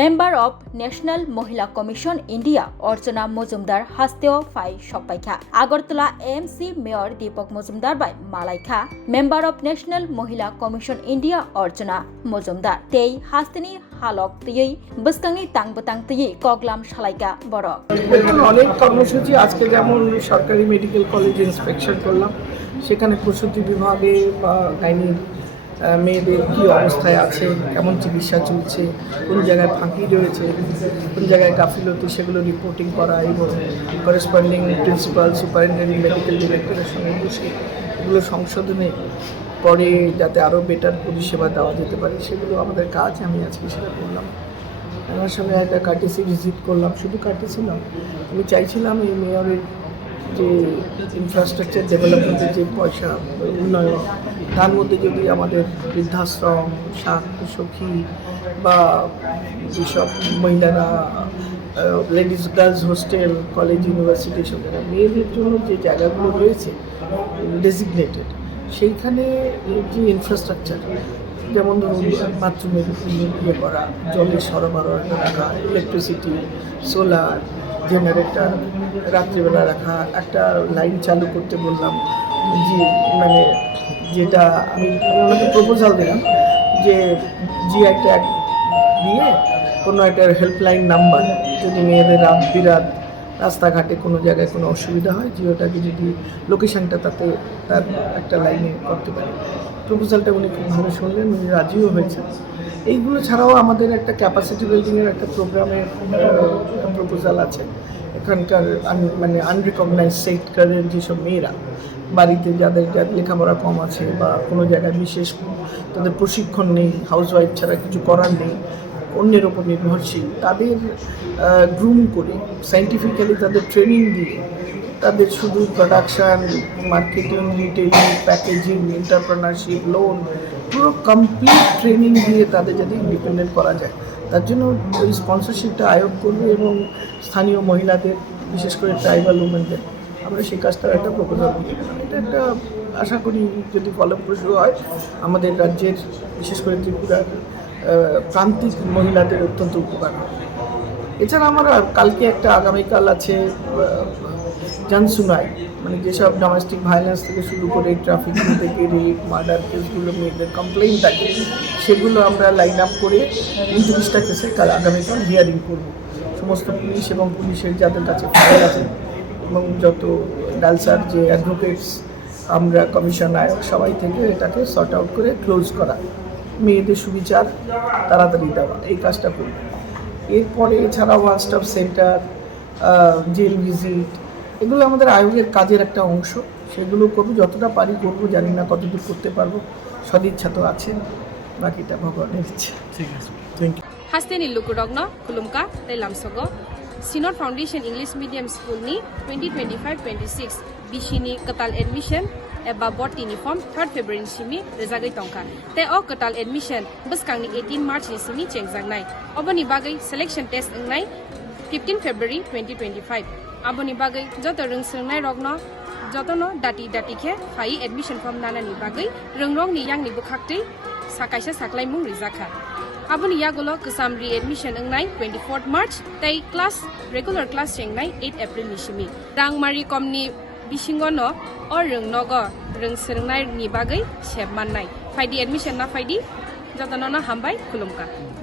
Member of national Mahila commission India Archana Majumdar হাস্তেও ফাই সপাইখা আগরতলা এএমসি মেয়র দীপক মজুমদার বাই মালাইখা member of national Mahila commission India Archana Majumdar তেই হাস্তেনি হালক তৈই বসকাংনি তাংবতাং তৈই কগলাম সালাইকা বড় অনেক কর্মসূচি আজকে যেমন সরকারি মেডিকেল কলেজ ইন্সপেকশন করলাম, সেখানে প্রসূতি বিভাগে বা গাইনি মেয়েদের কী অবস্থায় আছে, কেমন চিকিৎসা চলছে, কোন জায়গায় ফাঁকি রয়েছে, কোন জায়গায় গাফিলতি, সেগুলো রিপোর্টিং করা এবং করেসপন্ডিং প্রিন্সিপাল সুপারিনটেন্ডেন্ট মেডিকেল ডিরেক্টরের সঙ্গে বসে এগুলো সংশোধনে পরে যাতে আরও বেটার পরিষেবা দেওয়া যেতে পারে সেগুলো আমাদের কাজ। আমি আজকে সেটা করলাম। আমার সঙ্গে একটা কার্টিসি ভিজিট করলাম, শুধু কার্টিসি নয়, আমি চাইছিলাম এই মেয়রের যে ইনফ্রাস্ট্রাকচার ডেভেলপমেন্টের যে পয়সা উন্নয়ন, তার মধ্যে যদি আমাদের বৃদ্ধাশ্রম, সখী বা যেসব মহিলারা ladies girls hostel, college, university, সব জায়গায় মেয়েদের জন্য যে জায়গাগুলো রয়েছে ডেজিগনেটেড, সেইখানে যে ইনফ্রাস্ট্রাকচার, যেমন ধরুন বাথরুমের ইয়ে করা, জলের সরবরাহ রাখা, ইলেকট্রিসিটি, সোলার, জেনারেটর রাত্রিবেলা রাখা, একটা লাইন চালু করতে বললাম, যে মানে যেটা আমি ওনাকে প্রপোজাল দিলাম যে জিআই ট্যাগ দিয়ে কোনো একটা হেল্পলাইন নাম্বার, যদি মেয়েদের রাত বিরাত রাস্তাঘাটে কোনো জায়গায় কোনো অসুবিধা হয়, জিওটাকে যদি লোকেশানটা তাতে তার একটা লাইনে করতে পারে। প্রপোজালটা উনি খুব ভালো শুনলেন, উনি রাজিও হয়েছেন। এইগুলো ছাড়াও আমাদের একটা ক্যাপাসিটি বিল্ডিংয়ের একটা প্রোগ্রামের প্রপোজাল আছে। এখানকার মানে আনরিকগনাইজ সেক্টরের যেসব মেয়েরা বাড়িতে যাদের লেখাপড়া কম আছে বা কোনো জায়গায় বিশেষ তাদের প্রশিক্ষণ নেই, হাউসওয়াইফ ছাড়া কিছু করার নেই, অন্যের ওপর নির্ভরশীল, তাদের গ্রুম করে সায়েন্টিফিক্যালি তাদের ট্রেনিং দিয়ে তাদের শুধু production, marketing, retailing, packaging, entrepreneurship, loan, পুরো কমপ্লিট ট্রেনিং দিয়ে তাদের যদি ইন্ডিপেন্ডেন্ট করা যায়, তার জন্য ওই স্পন্সরশিপটা আয়োগ করবে এবং স্থানীয় মহিলাদের, বিশেষ করে ট্রাইবাল উমেনদের আমরা সেই কাজটার একটা প্রপোজাল দিয়ে দিলাম। এটা একটা আশা করি যদি ফলপ্রসূ হয়, আমাদের রাজ্যের বিশেষ করে ত্রিপুরার প্রান্তিক মহিলাদের অত্যন্ত উপকার হবে। এছাড়া আমার কালকে একটা আগামীকাল আছে জানসুনাই, মানে যেসব ডোমেস্টিক ভায়োলেন্স থেকে শুরু করে ট্রাফিক থেকে রেপ, মার্ডার কেসগুলো মেয়েদের কমপ্লেইন থাকে, সেগুলো আমরা লাইন আপ করে 29টা কেসে আগামীকাল হিয়ারিং করব। সমস্ত পুলিশ এবং পুলিশের যাদের কাছে ফাইল আছে এবং যত ডালসার যে অ্যাডভোকেটস, আমরা কমিশন আয়োগ সবাই থেকে এটাকে সর্ট আউট করে ক্লোজ করা, মেয়েদের সুবিচার তাড়াতাড়ি দেওয়া, এই কাজটা করব। এরপরে এছাড়া one stop centre, jail visit, এগুলো আমাদের আয়োগের কাজের একটা অংশ, সেগুলো করবো, যতটা পারি করবো, জানি না কতটুকু করতে পারবো, সদিচ্ছা তো আছে, বাকিটা ভগবানের ইচ্ছে। ঠিক আছে, thank you. Hasteni Lukurogno, Kulumka, Telamsogo, Sinor Foundation English Medium School ni 2025-26 Bishini Katal Admission eba botini form 3rd February simi rezagai tongka te o Katal Admission buskangni 18 March ni simi chengjangnai oboni bagai selection test ngai 15 February 2025 aboni bagai joto rungsngnai rogno jotono dati khe phai admission form nanani bagai rungrong ni yang ni bukhakti sakaisa saklai mung rizakha aboni yagulo kusamri admission ngai 24 March tai class regular class chengnai 8 April ni simi rangmari komni bisingono or rungnogo rungsngnai ni bagai sebmannai faidi admission na faidi jotono na hambai kulumka।